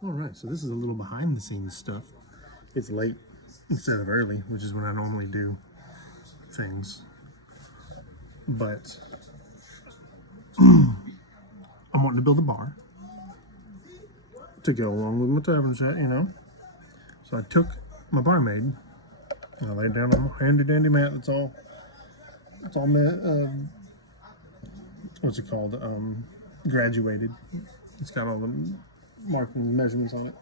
All right, so this is a little behind the scenes stuff. It's late instead of early, which is when I normally do things. But I'm wanting to build a bar to go along with my tavern set, you know. So I took my barmaid and I laid down on a handy dandy mat. It's all what's it called? Graduated. It's got all the marking measurements on it.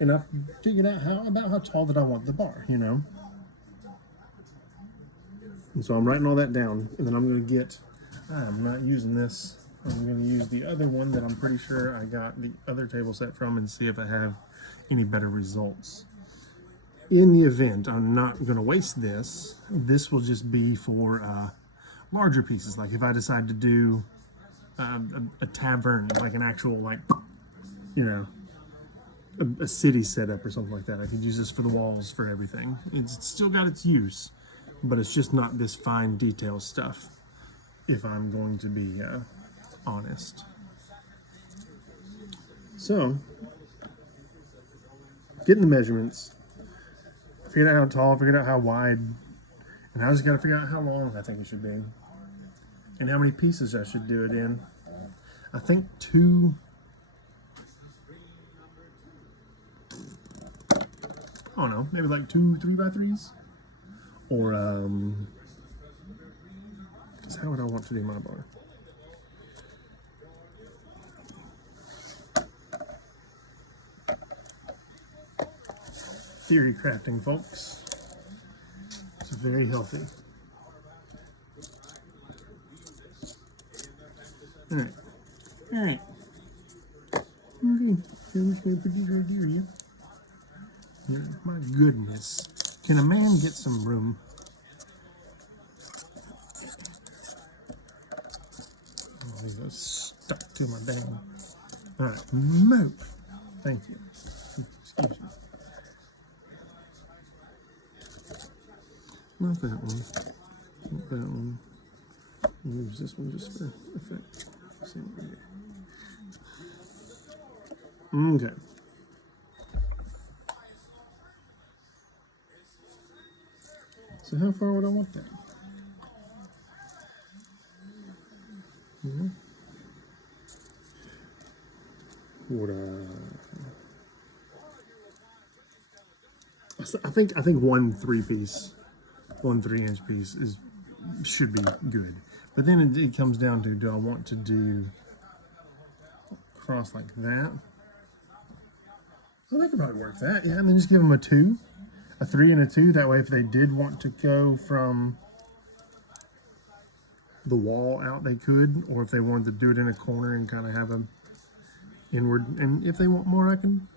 And I figured out how tall that I want the bar, you know. And so I'm writing all that down, and then I'm not using this. I'm going to use the other one that I'm pretty sure I got the other table set from and see if I have any better results. In the event I'm not going to waste this, this will just be for larger pieces. Like if I decide to do a tavern, like an actual, like, you know, a city setup or something like that. I could use this for the walls, for everything. It's still got its use, but it's just not this fine detail stuff, if I'm going to be honest. So, getting the measurements, figured out how tall, figured out how wide, and I just got to figure out how long I think it should be, and how many pieces I should do it in. I think two. I don't know, maybe like 2 3x3s, or just how would I want to do my bar? Theory crafting, folks. It's very healthy. All right, all right. Okay, I'm just gonna put these right here, yeah. My goodness. Can a man get some room? Oh, these are stuck to my dang. Alright, move. Thank you. Excuse me. Not that one. Not that one. I'll use this one just for effect. Same right here. Okay. So how far would I want that? Mm-hmm. I think one 3-inch piece should be good. But then it comes down to, do I want to do cross like that? Well, I could probably work that, yeah, and then just give them a 2. A 3 and a 2, that way if they did want to go from the wall out, they could, or if they wanted to do it in a corner and kind of have them inward, and if they want more, I can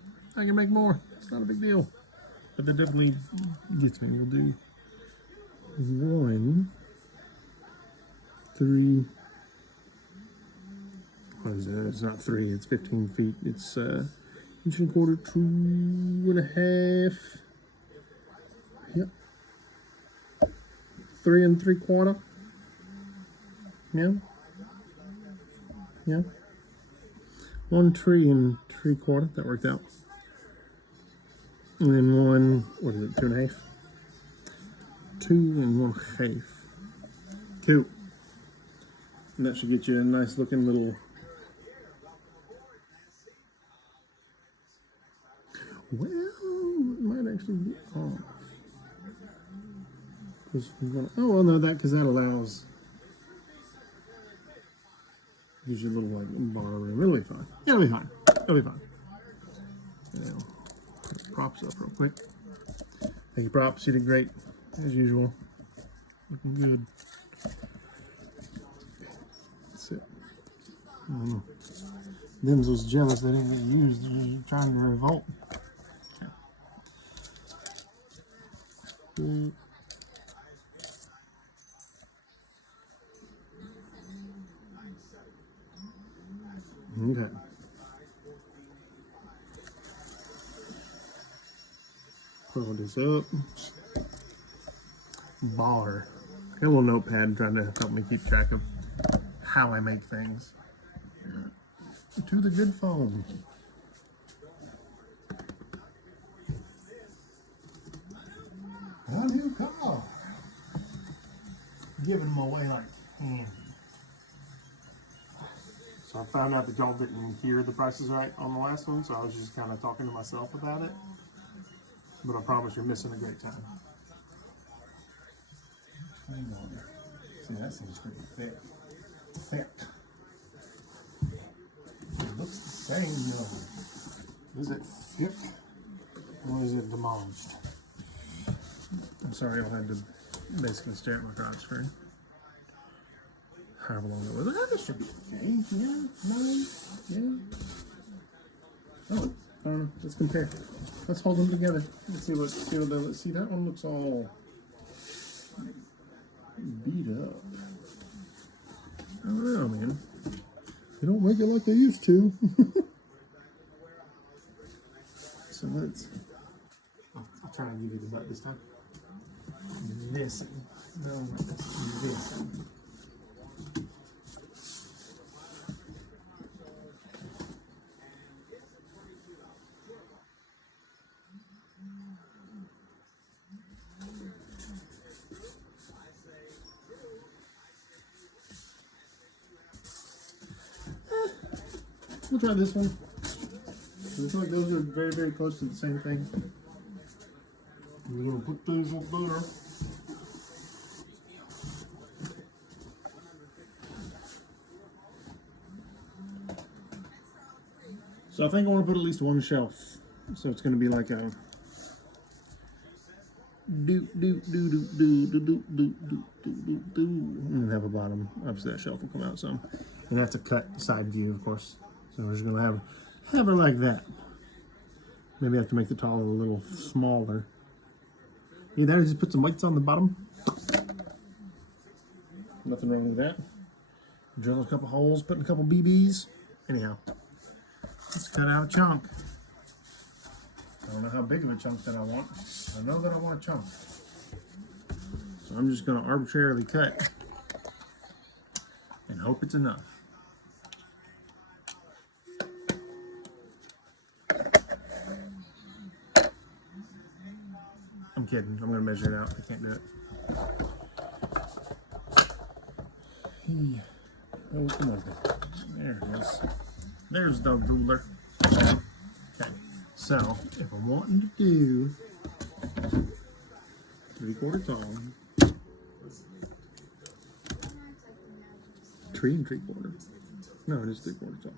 make more. It's not a big deal, but that definitely gets me. We'll do 1 3. What is that? It's not 3, it's 15 feet. It's 1 1/4, 2 1/2. Yep. 3 3/4. Yeah. Yeah. 1 3 3/4. That worked out. And then 1, what is it, 2 1/2? 2 1/2. Cool. And that should get you a nice looking little. Well, it might actually be off. Oh, well, no, because that allows. Gives you a little like bar room. It'll be fine. Yeah, it'll be fine. It'll be fine. Now, put the props up real quick. Thank you, props. You did great as usual. Looking good. That's it. Them's was jealous they didn't get used. They're trying to revolt. Okay. Okay. Pull this up. Bar. Got a little notepad trying to help me keep track of how I make things. To the good foam. giving them away like candy. So I found out that y'all didn't hear the prices right on the last one, so I was just kind of talking to myself about it. But I promise you're missing a great time. Hang on. See, that seems pretty thick. Thick. It looks the same though. Is it thick or is it demolished? I'm sorry, I'll have to basically stare at my crotch screen. However long it was. Oh, this should be okay. Yeah, no, yeah. Oh, I don't know. Let's compare. Let's hold them together. Let's see what they look. See, that one looks all beat up. I don't know, man. They don't make it like they used to. So let's. I'll try and give you the butt this time. This. No, this. We'll try this one. I feel like those are very, very close to the same thing. We're going to put these up there. So I think I want to put at least one shelf. So it's going to be like a and have a bottom. Obviously that shelf will come out some. And that's a cut side view, of course. So we're just going to have her like that. Maybe I have to make the towel a little smaller. Either that or just put some weights on the bottom. Nothing wrong with that. Drill a couple holes, put in a couple BBs. Anyhow, let's cut out a chunk. I don't know how big of a chunk that I want. I know that I want a chunk. So I'm just going to arbitrarily cut and hope it's enough. I'm kidding. I'm going to measure it out. I can't do it. Open up. There it is. There's the ruler. Okay. So, if I'm wanting to do 3/4 tall, 3 3/4. No, it is 3/4 tall.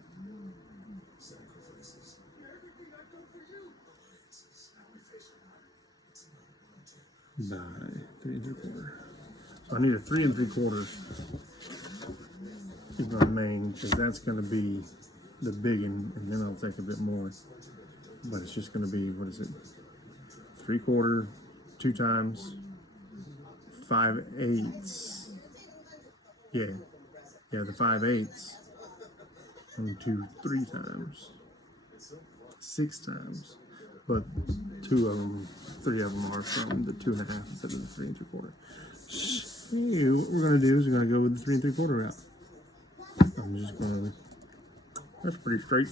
By 3 3/4. So I need a 3 3/4 in my main, because that's going to be the big one, and then I'll take a bit more. But it's just going to be, what is it? 3/4, 2 times, 5/8. Yeah, the 5/8. 1, 2, 3 times, 6 times. But 2 of them, 3 of them are from the 2.5 instead of the 3 3/4. So what we're going to do is we're going to go with the 3 3/4 route. I'm just going to, that's pretty straight.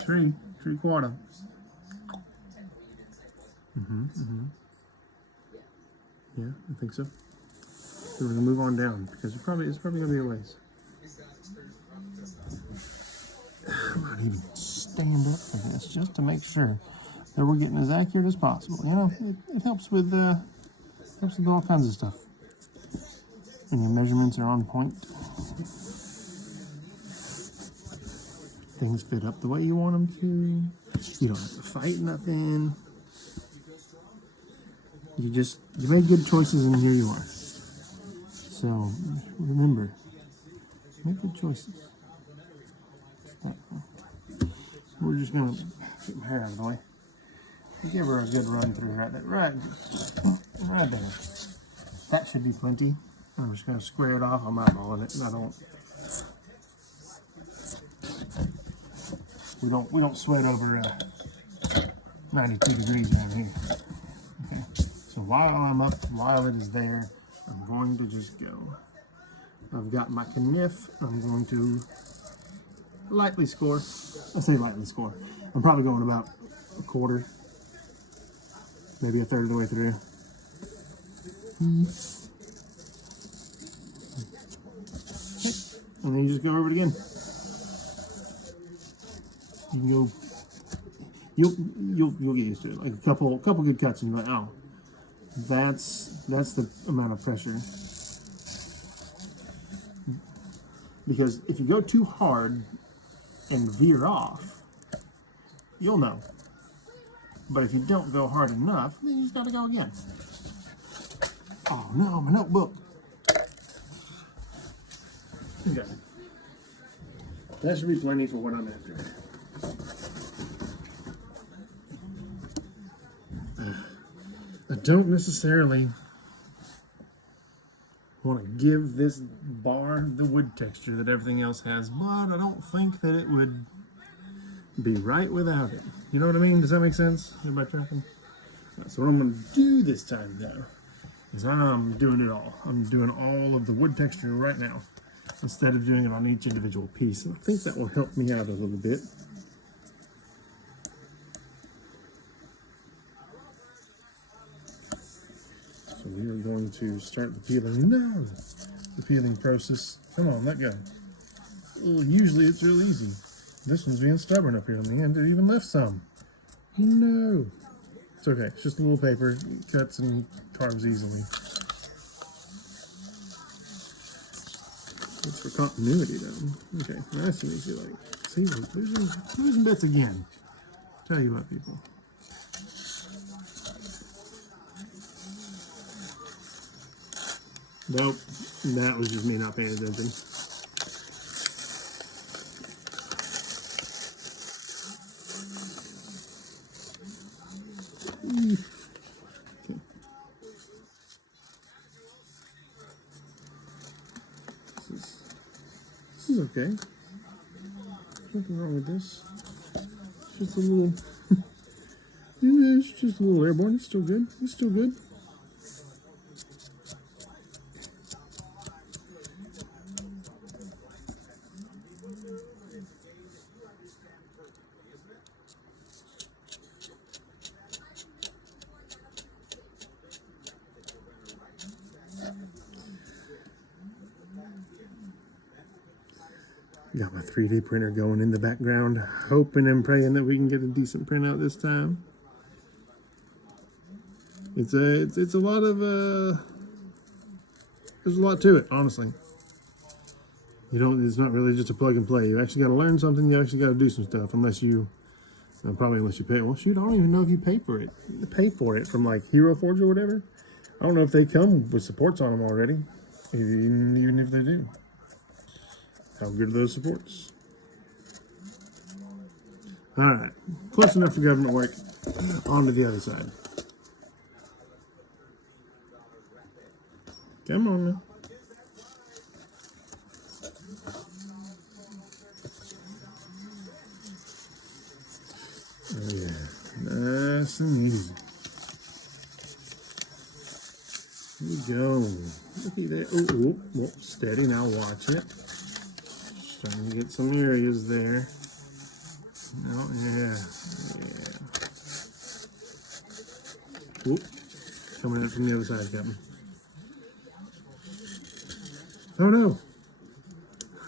3 3/4. Yeah, I think so. So we're going to move on down because it's probably going to be a ways. I might even stand up for this just to make sure that we're getting as accurate as possible. You know, it helps with all kinds of stuff. And your measurements are on point. Things fit up the way you want them to. You don't have to fight nothing. You made good choices and here you are. So remember, make good choices. We're just gonna get my hair out of the way. Give her a good run through right there. Right there. That should be plenty. I'm just gonna square it off. I'm eyeballing it. I don't. We don't sweat over 92 degrees down here. Okay. So while it is there, I'm going to just go. I've got my kniff. I'm going to lightly score. I say lightly score. I'm probably going about 1/4, maybe 1/3 of the way through. and then you just go over it again. You can go. You'll get used to it. Like a couple good cuts, and you're like, oh, that's the amount of pressure. Because if you go too hard and veer off, you'll know. But if you don't go hard enough, then you just gotta go again. Oh no, my notebook. Okay. That should be plenty for what I'm after. I don't necessarily want to give this bar the wood texture that everything else has, but I don't think that it would be right without it. You know what I mean? Does that make sense? Everybody tracking? So what I'm going to do this time, though, is I'm doing it all. I'm doing all of the wood texture right now, instead of doing it on each individual piece. And I think that will help me out a little bit. So we are going to start the peeling now. The peeling process. Come on, let go. Well, usually it's real easy. This one's being stubborn up here in the end. It even left some. No. It's okay. It's just a little paper. It cuts and carves easily. It's for continuity, though. Okay, nice and easy. Like, see, losing bits again. Tell you what, people. Nope, that was just me not paying attention. Okay. This is okay. Nothing wrong with this. It's just a little. It's just a little airborne. It's still good. It's still good. Got my 3D printer going in the background, hoping and praying that we can get a decent printout this time. It's a lot of there's a lot to it, honestly. It's not really just a plug and play. You actually got to learn something. You actually got to do some stuff, unless you pay. Well, shoot, I don't even know if you pay for it. You pay for it from like Hero Forge or whatever. I don't know if they come with supports on them already, even if they do. How good are those supports? All right, close enough for government work. On to the other side. Come on now. Oh yeah, nice and easy. Here we go. Looky there. Oh, steady now. Watch it. Starting to get some areas there. Oh, yeah. Oop. Coming out from the other side, Captain. Oh, no.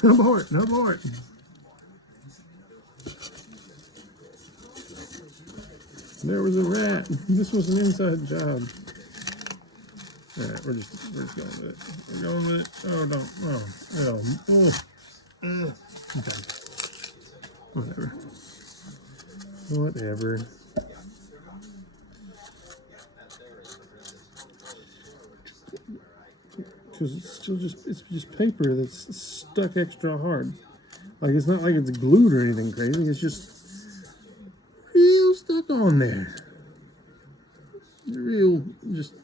Abort. Abort. There was a rat. This was an inside job. Alright, we're just going with it. We're going with it. Oh, don't. Okay. Whatever. Because it's just paper that's stuck extra hard. Like, it's not like it's glued or anything crazy. It's just real stuck on there. Just.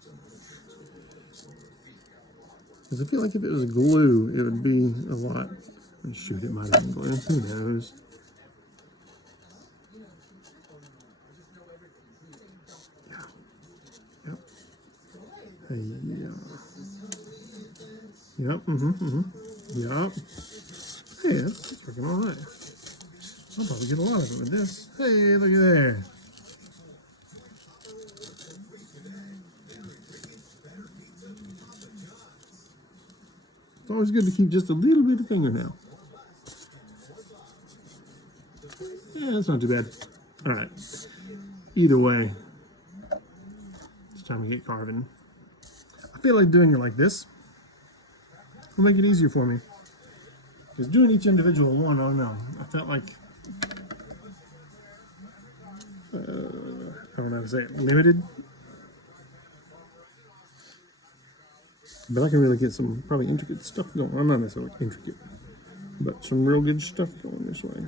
Because I feel like if it was glue, it would be a lot. Shoot, it might have been glue. Who knows? Yep. Hey, yeah. Yep. Yep. Hey, that's working all right. I'll probably get a lot of it with this. Hey, look at there. It's always good to keep just a little bit of fingernail. Yeah, that's not too bad. All right. Either way, it's time to get carving. I feel like doing it like this will make it easier for me. Because doing each individual one, I don't know. I felt like, I don't know how to say it, limited. But I can really get some probably intricate stuff going. Well, not necessarily intricate, but some real good stuff going this way.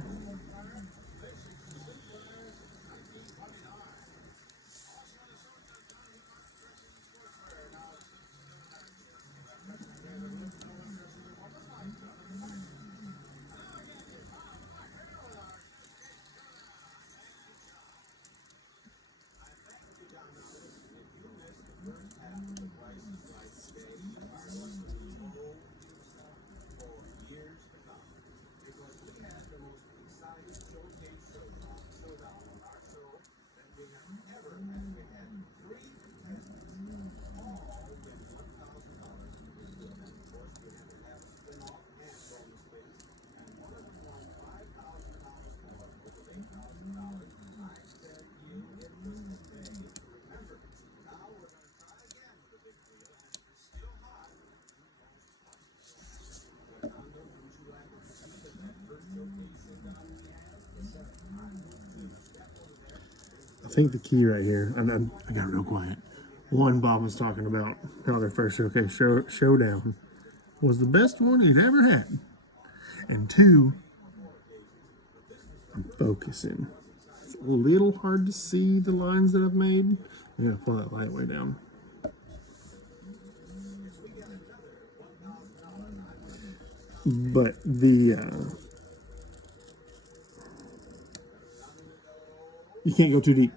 I think the key right here, and I got real quiet. One, Bob was talking about how their first showdown was the best one he'd ever had. And two, I'm focusing. It's a little hard to see the lines that I've made. I'm gonna pull that light way down. But you can't go too deep.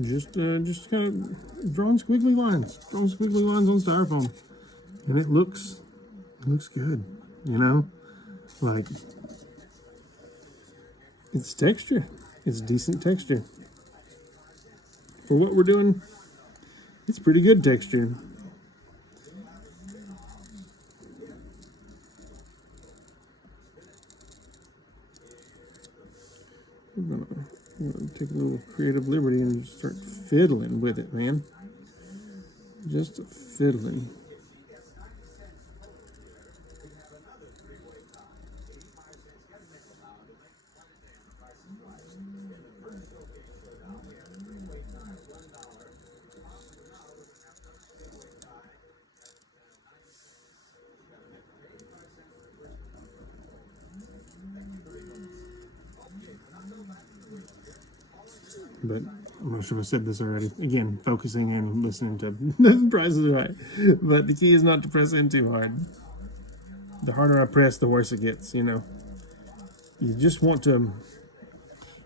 Just kind of drawing squiggly lines on styrofoam, and it looks good. You know, like it's texture. It's decent texture for what we're doing. It's pretty good texture. I'm gonna take a little creative liberty and start fiddling with it, man. Just fiddling. But I'm not sure if I said this already. Again, focusing and listening to the Price is Right. But the key is not to press in too hard. The harder I press, the worse it gets, you know. You just want to, you're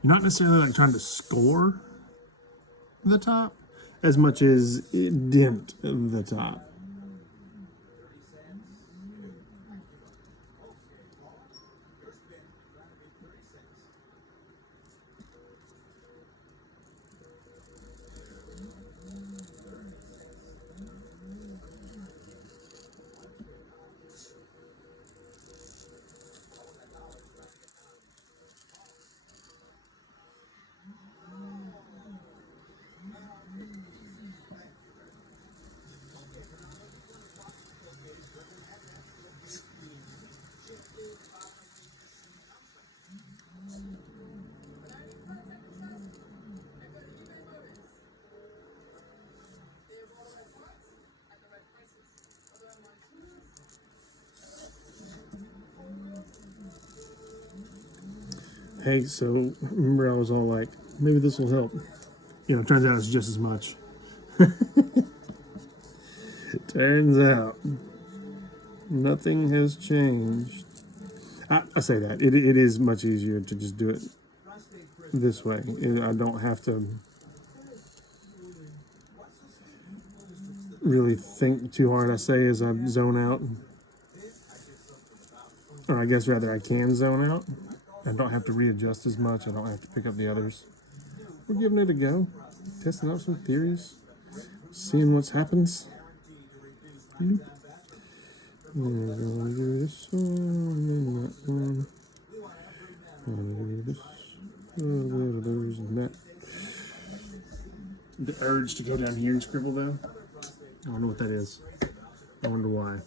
not necessarily like trying to score the top as much as dent the top. Hey, so remember I was all like, maybe this will help. You know, turns out it's just as much. It turns out nothing has changed. I say that. It is much easier to just do it this way. I don't have to really think too hard. I say as I zone out. Or I guess rather I can zone out. I don't have to readjust as much. I don't have to pick up the others. We're giving it a go. Testing out some theories. Seeing what happens. We're gonna do this one and that one. This, those and that. The urge to go down here and scribble though. I don't know what that is. I wonder why.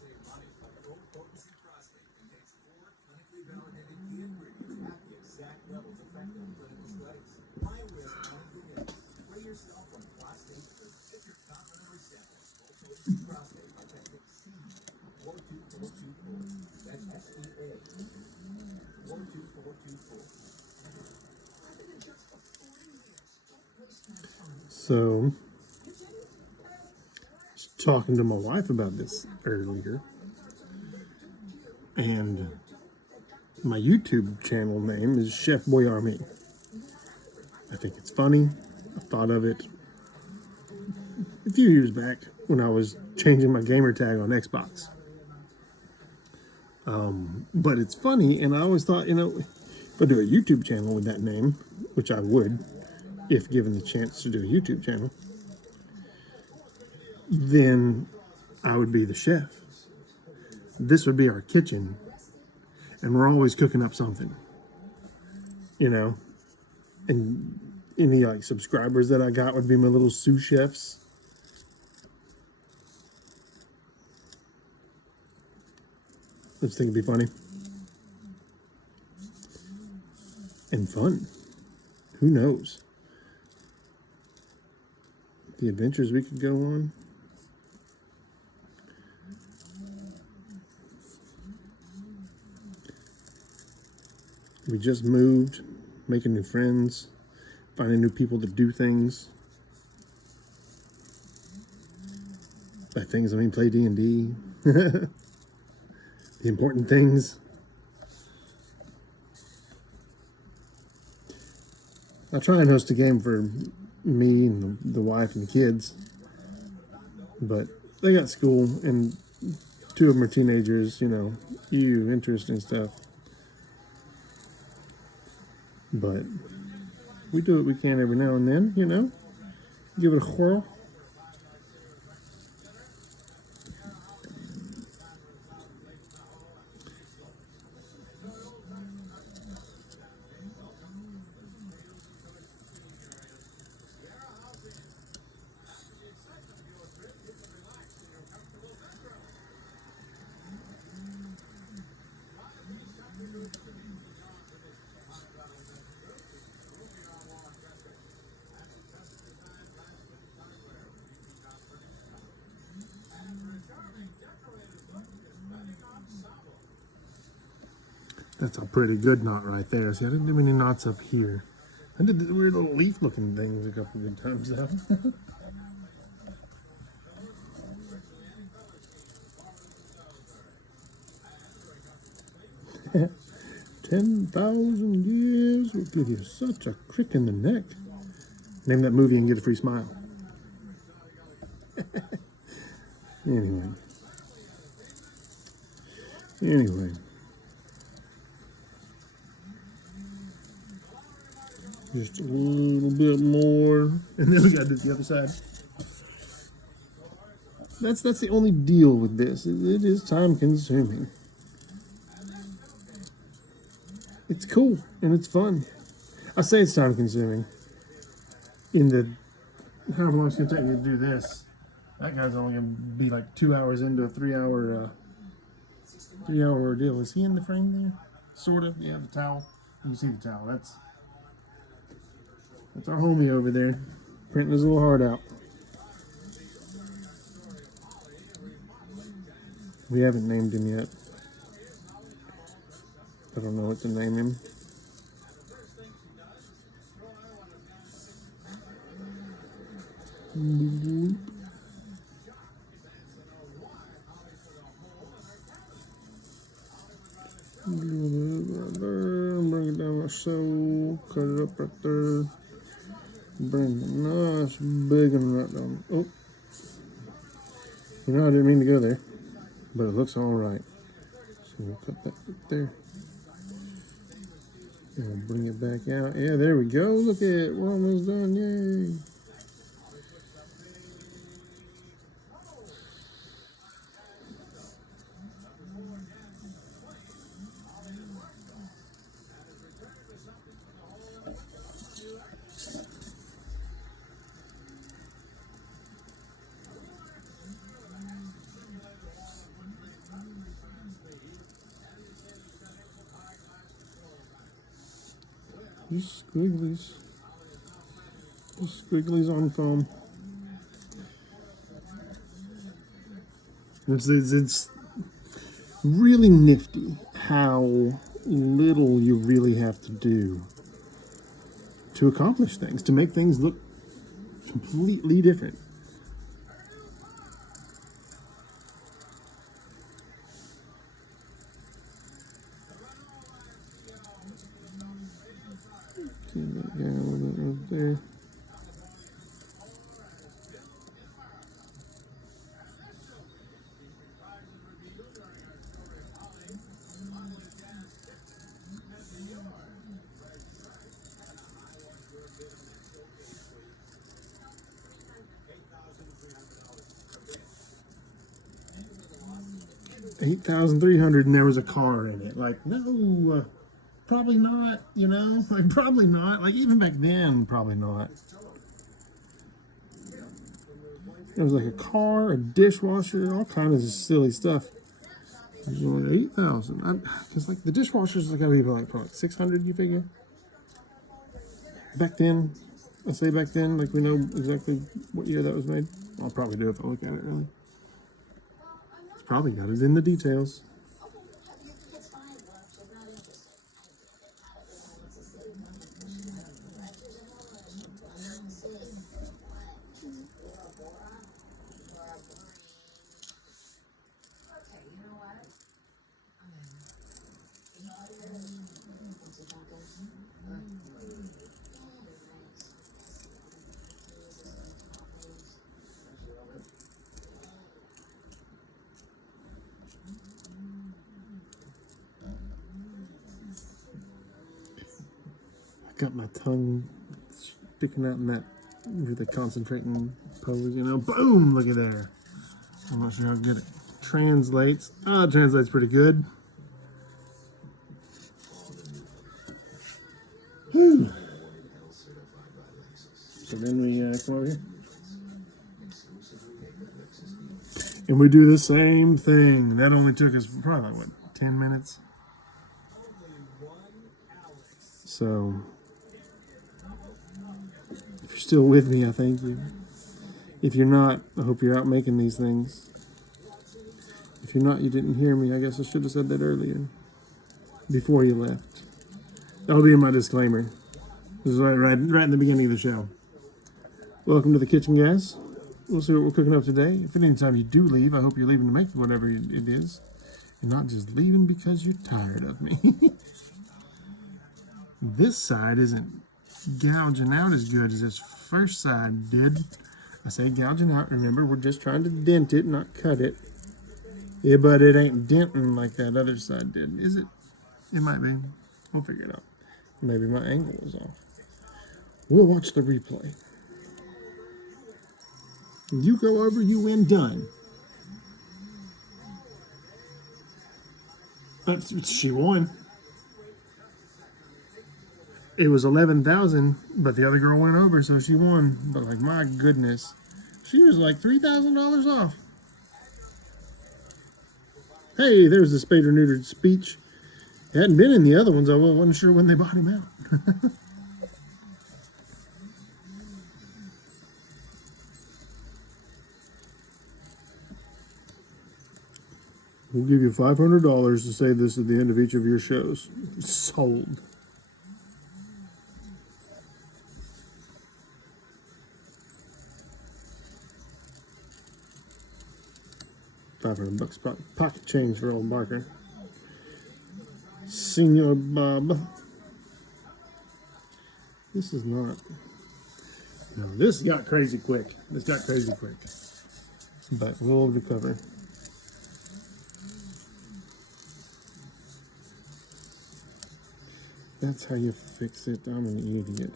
So, I was talking to my wife about this earlier, and my YouTube channel name is Chef Boyar Me. I think it's funny. I thought of it a few years back when I was changing my gamer tag on Xbox. But it's funny, and I always thought, you know, if I do a YouTube channel with that name, which I would, if given the chance to do a YouTube channel, then I would be the chef. This would be our kitchen, and we're always cooking up something, you know. And any like subscribers that I got would be my little sous chefs. I just think it'd be funny and fun. Who knows? The adventures we could go on. We just moved, making new friends, finding new people to do things. By things, I mean play D&D. The important things. I try and host a game for me and the wife and the kids, but they got school and two of them are teenagers, you know, interesting stuff. But we do what we can every now and then, you know, give it a whirl. That's a pretty good knot right there. See, I didn't do any knots up here. I did the weird little leaf-looking things a couple good times though. 10,000 years will give you such a crick in the neck. Name that movie and get a free smile. Anyway. Just a little bit more. And then we got to do the other side. That's the only deal with this. It is time consuming. It's cool and it's fun. I say it's time consuming. In the however long it's gonna take me to do this, that guy's only gonna be like 2 hours into a 3-hour ordeal. Is he in the frame there? Sort of. Yeah, the towel. You see the towel. That's our homie over there, printing his little heart out. We haven't named him yet. I don't know what to name him. Bring it down like so. Cut it up right there. Bring a nice big one right down. Oh, you know, I didn't mean to go there, but it looks all right. So we'll cut that right there. And we'll bring it back out. Yeah, there we go. Look at it. We're almost done. Yay. Just squigglies. Just squigglies on foam. It's really nifty how little you really have to do to accomplish things, to make things look completely different. Yeah, a little bit right there. $8,300 and there was a car in it. Like, no, probably not, you know? Like, probably not. Like, even back then, probably not. There was like a car, a dishwasher, all kinds of silly stuff. It was only 8,000. Because, like, the dishwashers are going to be like, probably 600, you figure? Back then, I say back then, like we know exactly what year that was made. I'll probably do if I look at it, really. It's probably got it in the details. Got my tongue sticking out in that with the concentrating pose, you know. Boom! Look at there. I'm not sure how good it translates. It translates pretty good. Whew. So then we come over here. And we do the same thing. That only took us probably, what, 10 minutes? So, if you're still with me, I thank you. If you're not, I hope you're out making these things. If you're not, you didn't hear me. I guess I should have said that earlier, before you left. That'll be in my disclaimer. This is right in the beginning of the show. Welcome to the kitchen, guys. We'll see what we're cooking up today. If at any time you do leave, I hope you're leaving to make whatever it is, and not just leaving because you're tired of me. This side isn't gouging out as good as this first side did. I say gouging out. Remember, we're just trying to dent it, not cut it. Yeah, but it ain't denting like that other side did, is it? It might be. We'll figure it out. Maybe my angle is off. We'll watch the replay. You go over, you win, done. She won. It was 11,000, but the other girl went over, so she won. But like, my goodness, she was like $3,000 off. Hey, there's the spayed or neutered speech. It hadn't been in the other ones. I wasn't sure when they bought him out. We'll give you $500 to say this at the end of each of your shows. Sold. $500 pocket change for old Barker. Senor Bob. This is not. No, this got crazy quick. This got crazy quick. But we'll recover. That's how you fix it. I'm an idiot.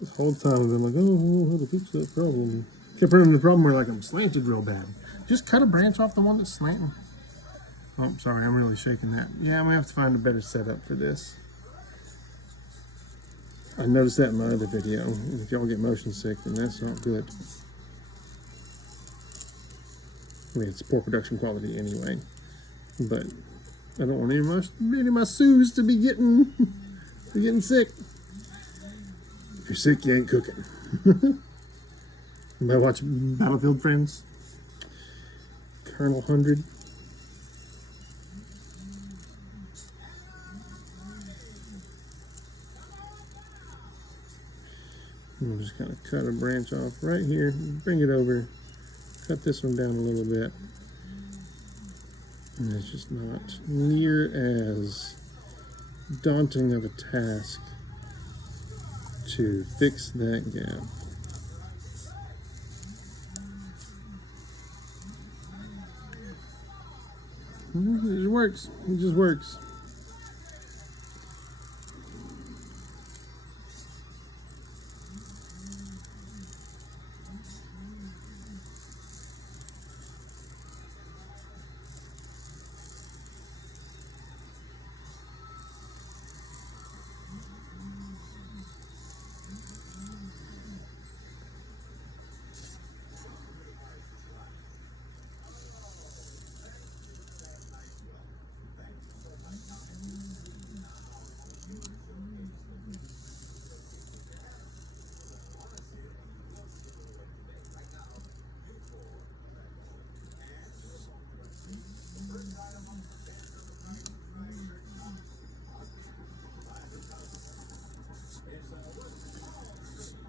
This whole time I've been like, oh, how to fix that problem. Kept running the problem where like I'm slanted real bad. Just cut a branch off the one that's slanting. Oh, sorry, I'm really shaking that. Yeah, I'm gonna have to find a better setup for this. I noticed that in my other video. And if y'all get motion sick, then that's not good. I mean, it's poor production quality anyway. But I don't want any of my Sues to be getting sick. If you're sick, you ain't cooking. Anybody watch Battlefield Friends? Colonel 100. I'm just gonna cut a branch off right here, bring it over, cut this one down a little bit. And it's just not near as daunting of a task to fix that gap. It just works. It just works.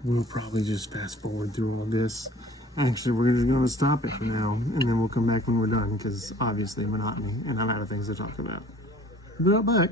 We'll probably just fast forward through all this. Actually, we're just going to stop it for now, and then we'll come back when we're done, because obviously monotony, and I'm out of things to talk about. Be right back.